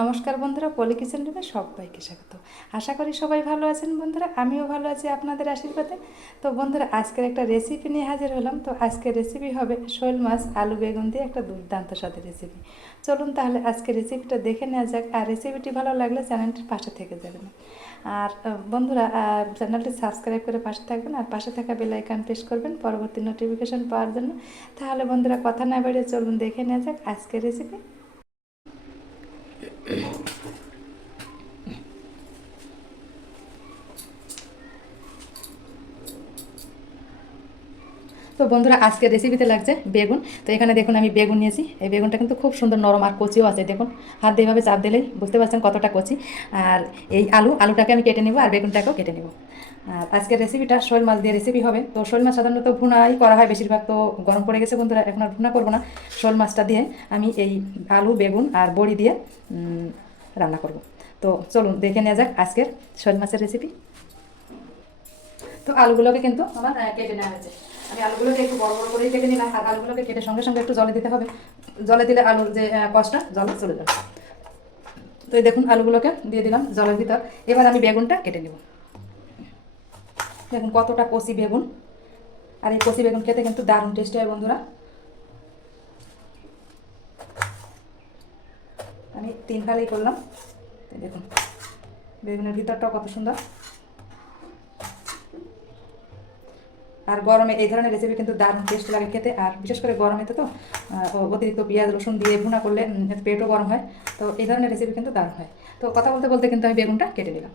নমস্কার বন্ধুরা, পলি কিচেন রুমে সবাইকে স্বাগত। আশা করি সবাই ভালো আছেন বন্ধুরা, আমিও ভালো আছি আপনাদের আশীর্বাদে। তো বন্ধুরা, আজকের একটা রেসিপি নিয়ে হাজির হলাম। তো আজকের রেসিপি হবে শোল মাছ আলু বেগুন দিয়ে একটা দুর্দান্ত স্বাদের রেসিপি। চলুন তাহলে আজকে রেসিপিটা দেখে নেওয়া যাক। আর রেসিপিটি ভালো লাগলে চ্যানেলটির পাশে থেকে যাবেন। আর বন্ধুরা, চ্যানেলটি সাবস্ক্রাইব করে পাশে থাকবেন আর পাশে থাকা বেল আইকন প্রেস করবেন পরবর্তী নোটিফিকেশন পাওয়ার জন্য। তাহলে বন্ধুরা, কথা না বাড়িয়ে চলুন দেখে নেওয়া যাক আজকের রেসিপি। তো বন্ধুরা, আজকের রেসিপিতে লাগছে বেগুন। তো এখানে দেখুন আমি বেগুন নিয়েছি। এই বেগুনটা কিন্তু খুব সুন্দর নরম আর কচিও আছে। দেখুন, হাত দিয়ে এভাবে চাপ দিলেই বুঝতে পারছেন কতটা কচি। আর এই আলুটাকে আমি কেটে নেব আর বেগুনটাকেও কেটে নেব। আর আজকের রেসিপিটা শোল মাছ দিয়ে রেসিপি হবে। তো শোল মাছ সাধারণত ভুনাই করা হয় বেশিরভাগ। তো গরম পড়ে গেছে বন্ধুরা, এখন আর ভুনা করবো না। শোল মাছটা দিয়ে আমি এই আলু বেগুন আর বড়ি দিয়ে রান্না করব। তো চলুন দেখে নেওয়া যাক আজকের শোল মাছের রেসিপি। তো আলুগুলোকে কিন্তু আমার কেটে নেওয়া হয়েছে। আমি আলুগুলোকে একটু বড় বড় করেই কেটে নিলাম। আর আলুগুলোকে কেটে সঙ্গে সঙ্গে একটু জলে দিতে হবে। জলে দিলে আলুর যে কষটা জলে চলে যাবে। তো এই দেখুন আলুগুলোকে দিয়ে দিলাম জলের ভিতর। এবার আমি বেগুনটা কেটে নেব। দেখুন কতটা কষি বেগুন। আর এই কষি বেগুন খেতে কিন্তু দারুণ টেস্টি হয় বন্ধুরা। আমি 3 ফালি করলাম। দেখুন বেগুনের ভিতরটাও কত সুন্দর। আর গরমে এই ধরনের রেসিপি কিন্তু দারুণ টেস্ট লাগে খেতে। আর বিশেষ করে গরমেতে তো অতিরিক্ত পেঁয়াজ রসুন দিয়ে ভুনা করলে পেটও গরম হয়। তো এই ধরনের রেসিপি কিন্তু দারুণ হয়। তো কথা বলতে বলতে কিন্তু আমি বেগুনটা কেটে নিলাম।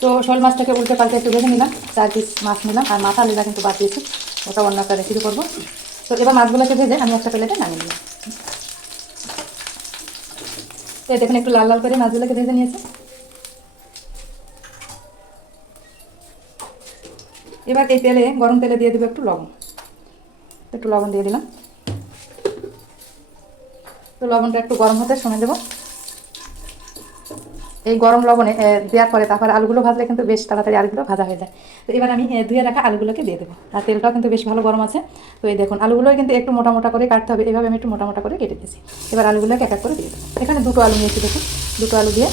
তো শোল মাছটাকে উল্টে পাল্টে একটু ভেজে নিলাম। 4 পিস মাছ নিলাম আর মাথা লেজা কিন্তু বাদ দিয়েছি। ওটা অন্য একটা রেসিপি করবো। তো এবার মাছগুলোকে ভেজে আমি একটা প্লেটে নামিয়ে নিলাম। তো দেখুন একটু লাল লাল করে মাছগুলোকে ভেজে নিয়েছি। এবার এই তেলে গরম তেলে দিয়ে দেবো একটু লবণ। একটু লবণ দিয়ে দিলাম। তো লবণটা একটু গরম হতে সময় দেবো। এই গরম লবণে দেওয়ার পরে তারপরে আলুগুলো ভাজলে কিন্তু বেশ তাড়াতাড়ি আলুগুলো ভাজা হয়ে যায়। তো এবার আমি ধুয়ে রাখা আলুগুলোকে দিয়ে দেবো। আর তেলটাও কিন্তু বেশ ভালো গরম আছে। তো এই দেখুন আলুগুলো কিন্তু একটু মোটা মোটা করে কাটতে হবে। এভাবে আমি একটু মোটা মোটা করে কেটে দিয়েছি। এবার আলুগুলোকে এক এক করে দিয়ে দেবো। এখানে 2টো আলু নিয়েছি। দেখুন 2টো আলু দিয়ে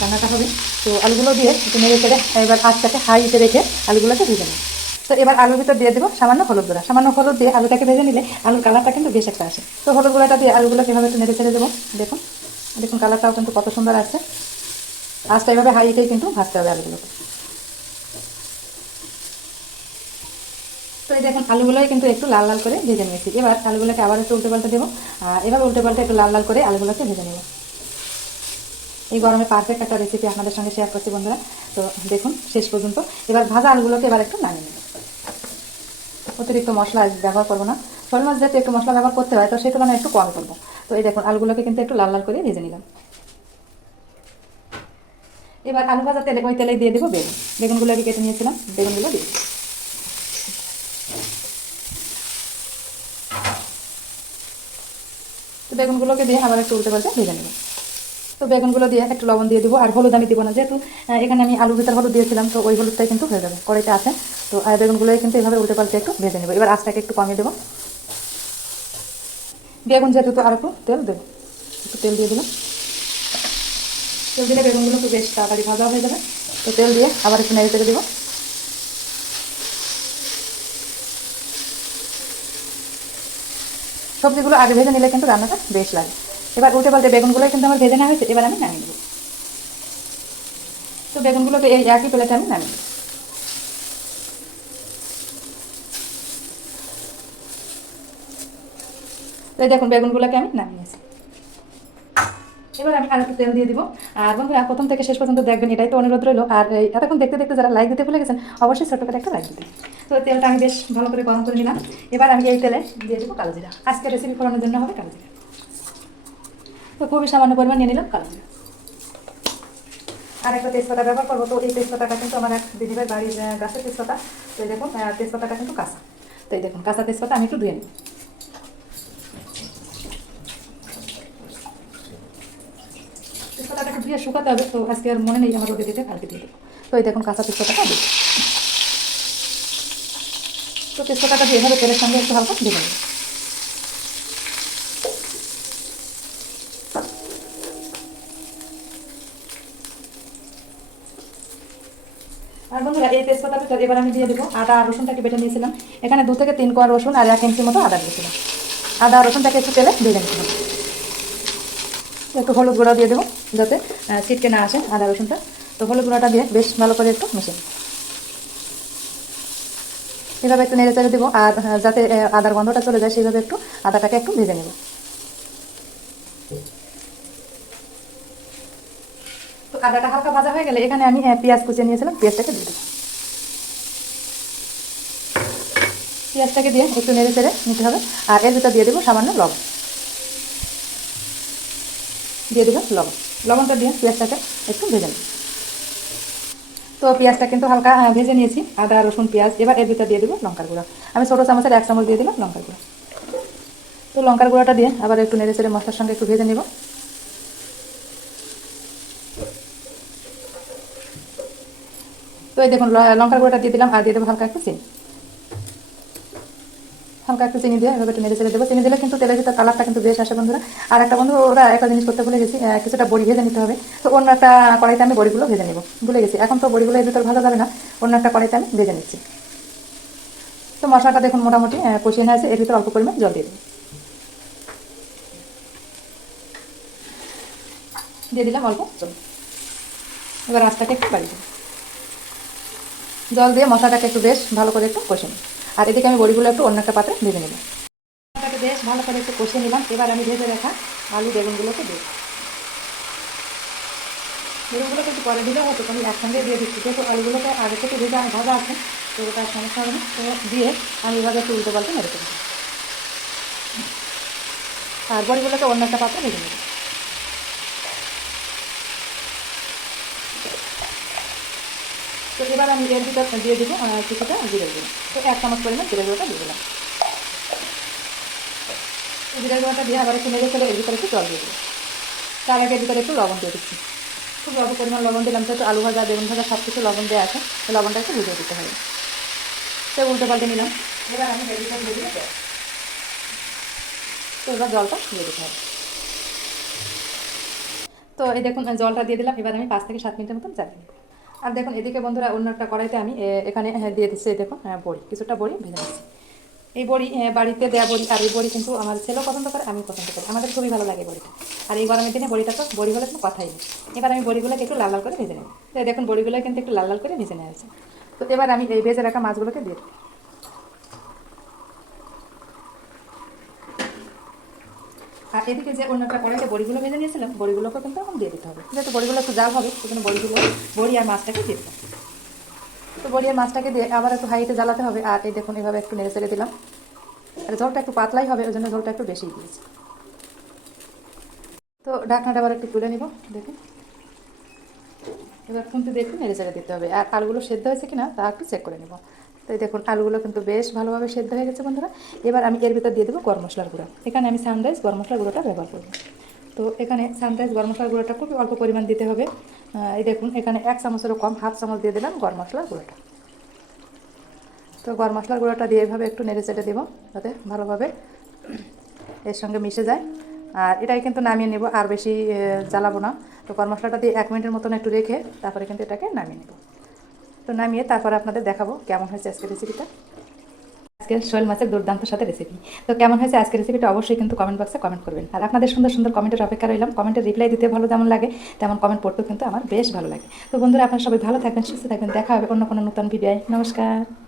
রান্নাটা হবে। তো আলুগুলো দিয়ে একটু নেড়ে চেড়ে এবার আঁচটাকে হাইতে রেখে আলুগুলোকে ভেজে নেব। তো এবার আলুর ভিতর দিয়ে দেবো সামান্য হলুদ গুঁড়া। সামান্য হলুদ দিয়ে আলুটাকে ভেজে নিলে আলুর কালারটা কিন্তু বেশ একটা আসে। তো হলুদ গুঁড়াটা দিয়ে আলুগুলোকে এভাবে একটু নেড়ে ছেড়ে দেবো। দেখুন দেখুন কালারটাও কিন্তু কত সুন্দর আছে। আঁচটা এভাবে হাইতেই কিন্তু ভাজতে হবে আলুগুলোকে। তো এই দেখুন আলুগুলোই কিন্তু একটু লাল লাল করে ভেজে নিয়েছি। এবার আলুগুলোকে আবার একটু উল্টে পাল্টে দেবো। আর এবার উল্টে পাল্টে একটু লাল লাল করে আলুগুলোকে ভেজে নেব। এই গরমে পারফেক্ট একটা রেসিপি আপনাদের সঙ্গে শেয়ার করছি বন্ধুরা। তো দেখুন শেষ পর্যন্ত। এবার ভাজা আলুগুলোকে এবার একটু নামিয়ে নেব। অতিরিক্ত মশলা ব্যবহার করবো না। শোল মাছ যেহেতু একটু মশলা ব্যবহার করতে হয়, তো সেই তুলনায় একটু কম করবো। তো এই দেখুন আলুগুলোকে কিন্তু একটু লাল লাল করে ভেজে নিলাম। এবার আলু ভাজা তেলে ওই তেলেই দিয়ে দেবো বেগুন। বেগুনগুলো কেটে নিয়েছিলাম, বেগুনগুলো দিয়ে দেবো। তো বেগুনগুলোকে দিয়ে আবার একটু উল্টে পাল্টে ভেজে নেব। তো বেগুনগুলো দিয়ে একটু লবণ দিয়ে দিব। আর হলুদ আমি দিব না, যেহেতু এখানে আমি আলুর ভিতর হলুদ দিয়েছিলাম। তো ওই হলুদটাই কিন্তু হয়ে যাবে, কড়াইতে আছে। তো আর বেগুনগুলোই কিন্তু এভাবে উল্টে পাল্টে একটু ভেজে নেব। এবার আঁচটাকে একটু কমিয়ে দেবো। বেগুন যেহেতু তো আর একটু তেল দেবো। একটু তেল দিয়ে দিলাম। তেল দিলে বেগুনগুলো একটু বেশ তাড়াতাড়ি ভাজা হয়ে যাবে। তো তেল দিয়ে আবার একটু নেড়ে চেড়ে দেবো। সবজিগুলো আগে ভেজে নিলে কিন্তু রান্নাটা বেশ লাগে। এবার উল্টে পাল্টে বেগুনগুলোই কিন্তু আমার ভেজে নেওয়া হয়েছে। এবার আমি নামিয়ে দেবো। তো বেগুনগুলোকে এই একই প্লেটে আমি নামিয়ে দেবো। তো এই দেখুন বেগুনগুলোকে আমি নামিয়েছি। এবার আমি আর একটু তেল দিয়ে দিব। আর বন্ধুরা, প্রথম থেকে শেষ পর্যন্ত দেখবেন, এটাই তো অনুরোধ রইলো। আর এতক্ষণ দেখতে দেখতে যারা লাইক দিতে ভুলে গেছেন, অবশ্যই ছোট্ট করে একটা লাইক দিতে। তো তেলটা আমি বেশ ভালো করে গরম করে নিলাম। এবার আমি এই তেলে দিয়ে দেবো কালো জিরা। আজকে রেসিপি করানোর জন্য হবে কালো জিরা। তো খুবই সামান্য পরিমাণ নিয়ে নিলাম কালো জিরা। আর একটা তেজপাতা ব্যবহার করবো। তো এই তেজপাতাটা কিন্তু আমার এক দিদিভাই বাড়ির গাছের তেজপাতা। তো এই দেখুন তেজপাতাটা কিন্তু কাঁচা। তো এই দেখুন কাঁচা তেজপাতা আমি একটু ধুয়ে নিই। তেজপাতাটা একটু ধুয়ে শুকাতে হবে। তো আজকে আর মনে নেই আমার রোদে দিতে, কালকে দিয়ে দেবো। তো এই দেখুন কাঁচা তেজপাতাটা দিই। তো তেজপাতাটা দিয়ে এভাবে তেলের সঙ্গে একটু হালকা ভেজে নেব। আর বন্ধুরা এই তেজপাতার ভিতরে এবার আমি দিয়ে দেবো আদা আর রসুনটাকে বেটে নিয়েছিলাম। এখানে 2 থেকে 3 কোয়া রসুন আর 1 ইঞ্চি মতো আদা দিয়েছিলাম। আদা আর রসুনটাকে একটু তেলে ভেজে নিতে হবে। একটু হলুদ গুঁড়া দিয়ে দেবো যাতে ছিটকে না আসে আদা রসুনটা। তো হলুদ গুঁড়াটা দিয়ে বেশ ভালো করে একটু মিশিয়ে এভাবে একটু নেড়ে চেড়ে দেবো। আর যাতে আদার গন্ধটা চলে যায় সেইভাবে একটু আদাটাকে একটু ভেজে নেব। তো আদাটা হালকা ভাজা হয়ে গেলে এখানে আমি পেঁয়াজ কুচিয়ে নিয়েছিলাম, পেঁয়াজটাকে দিয়ে দেবো। পেঁয়াজটাকে দিয়ে একটু নেড়ে চেড়ে নিতে হবে। আর এর ভিতর দিয়ে দেবো সামান্য লবণ, দিয়ে দেবো লবণটা দিয়ে পেঁয়াজটাকে একটু ভেজে নেব। তো পেঁয়াজটা কিন্তু হালকা ভেজে নিয়েছি, আদা রসুন পেঁয়াজ। এবার এর ভিতর দিয়ে দেবো লঙ্কার গুঁড়া। আমি ছোটো চামচের 1 চামচ দিয়ে দিলাম লঙ্কার গুঁড়া। তো লঙ্কার গুঁড়াটা দিয়ে আবার একটু নেড়ে চেড়ে মশলার সঙ্গে একটু ভেজে নেব। তো এই দেখুন লঙ্কার গুঁড়াটা দিয়ে দিলাম। আর দিয়ে দেবো হালকা একটু চিনি, হালকা একটু চিনি দিয়ে এভাবে একটু নেড়ে চেড়ে দেবো। চিনি দিলে কিন্তু তেলের ভিতর কালারটা কিন্তু বেশ আসে বন্ধুরা। আর একটা বন্ধু ওরা একটা জিনিস করতে ভুলে গেছি, কিছুটা বড়ি ভেজে নিতে হবে। তো অন্য একটা কড়াইতে আমি বড়িগুলো ভেজে নেব, ভুলে গেছি। এখন তো বড়িগুলো এর ভিতর ভাজা যাবে না, অন্য একটা কড়াইতে আমি ভেজে নিচ্ছি। তো মশলাটা দেখুন মোটামুটি কষিয়ে নিয়ে আছে। এর ভিতর অল্প পরিমাণ জল দিয়ে দেবো, দিয়ে দিলাম অল্প জল। এবার আঁচটাকে একটু বাড়িয়ে দেবো। জল দিয়ে মশলাটাকে একটু বেশ ভালো করে একটু কষে নিই। আর এদিকে আমি বড়িগুলো একটু অন্য একটা পাত্রে ভেজে নেব। মশলাটাকে বেশ ভালো করে একটু কষিয়ে নিলাম। এবার আমি ভেজে রাখা আলু বেগুনগুলোকে দিই। বেগুনগুলোকে একটু পরে দিলেও হতো, আমি একসঙ্গে দিয়ে দিচ্ছি, যেহেতু আলুগুলোকে আগে থেকে ভাজা আছে। তো ওটা সমস্যা হবে না। তো দিয়ে আমি এভাবে একটু উল্টো পাল্টে মেরে দেবো। আর বড়িগুলোকে অন্য একটা পাত্রে ভেজে নেব। তো এবার আমি এর ভিতর দিয়ে দেবো কিছুটা জিরে গুঁড়ো। তো 1 চামচ পরিমাণ জিরে গুঁড়োটা দিয়ে দিলাম। জিরে গুঁড়োটা দিয়ে আবার একটু নেড়ে ফেলে এর ভিতরে একটু জল দিয়ে দেবো। তার আগে এর ভিতরে একটু লবণ দিয়ে দিচ্ছি। খুব অল্প পরিমাণ লবণ দিলাম, যেহেতু আলু ভাজা বেগুন ভাজা সব কিছু লবণ দেওয়া আছে। তো লবণটা একটু ভিজিয়ে দিতে হবে। তো উল্টো পাল্টে নিলাম। এবার আমি এর ভিতর দিয়ে দিতে, তো এবার জলটা দিয়ে দিতে হবে। তো এই দেখুন জলটা দিয়ে দিলাম। এবার আমি 5 থেকে 7 মিনিটের মতন চালিয়ে নেব। আর দেখুন এদিকে বন্ধুরা অন্য একটা কড়াইতে আমি এখানে দিয়ে দিচ্ছি। এই দেখুন বড়ি, কিছুটা বড়ি ভেজে নিচ্ছি। এই বড়ি বাড়িতে দেওয়া বড়ি। আর এই বড়ি কিন্তু আমার ছেলেও পছন্দ করে, আমি পছন্দ করি, আমাদের খুবই ভালো লাগে বড়িটা। আর এই গরমের দিনে বড়িটা তো বড়ি হলে কোনো কথাই নেই। এবার আমি বড়িগুলোকে একটু লাল লাল করে ভেজে নেব। তো দেখুন বড়িগুলো কিন্তু একটু লাল লাল করে ভেজে নেওয়া হয়েছে। তো এবার আমি এই ভেজে রাখা মাছগুলোকে দিয়ে দেবো। আর এদিকে যে অন্য একটা কড়াইতে বড়িগুলো ভেজে নিয়েছিলাম, বড়িগুলোকে কিন্তু এখন দিয়ে দিতে হবে। যেহেতু বড়িগুলো একটু জাল হবে, সেজন্য বড়ি আর মাছটাকে দিয়ে দিলাম। তো বড়ি আর মাছটাকে দিয়ে আবার একটু হাইতে জ্বালাতে হবে। আর এই দেখুন এভাবে একটু নেড়ে চেড়ে দিলাম। আর ঝোলটা একটু পাতলাই হবে, ওই জন্য ঝোলটা একটু বেশি দিয়েছি। তো ঢাকনাটা আবার একটু তুলে নিব। দেখুন এবার খুন্তি দিয়ে একটু নেড়ে চেড়ে দিতে হবে। আর আলুগুলো সেদ্ধ হয়েছে কিনা তা একটু চেক করে নেব। তো এই দেখুন আলুগুলো কিন্তু বেশ ভালোভাবে সেদ্ধ হয়ে গেছে বন্ধুরা। এবার আমি এর ভিতর দিয়ে দেবো গরম মশলার গুঁড়ো। এখানে আমি সানরাইজ গরম মশলার গুঁড়োটা ব্যবহার করব। তো এখানে সানরাইজ গরম মশলার গুঁড়োটা খুবই অল্প পরিমাণ দিতে হবে। এই দেখুন এখানে 1 চামচেরও কম, 1/2 চামচ দিয়ে দিলাম গরম মশলার গুঁড়োটা। তো গরম মশলার গুঁড়োটা দিয়ে এভাবে একটু নেড়ে চেড়ে দেবো, যাতে ভালোভাবে এর সঙ্গে মিশে যায়। আর এটাই কিন্তু নামিয়ে নেব, আর বেশি জ্বালাবো না। তো গরম মশলাটা দিয়ে 1 মিনিটের মতন একটু রেখে তারপরে কিন্তু এটাকে নামিয়ে নেব। তো নামিয়ে তারপরে আপনাদের দেখাবো কেমন হয়েছে আজকের রেসিপিটা। আজকের শোল মাছের দুর্দান্ত সাথে রেসিপি। তো কেমন হয়েছে আজকের রেসিপিটা অবশ্যই কিন্তু কমেন্ট বক্সে কমেন্ট করবেন। আর আপনাদের সুন্দর সুন্দর কমেন্টের অপেক্ষা রইলাম। কমেন্টের রিপ্লাই দিতে ভালো যেমন লাগে, তেমন কমেন্ট পড়তেও কিন্তু আমার বেশ ভালো লাগে। তো বন্ধুরা আপনারা সবাই ভালো থাকবেন, সুস্থ থাকবেন। দেখা হবে অন্য কোনো নতুন ভিডিওয়। নমস্কার।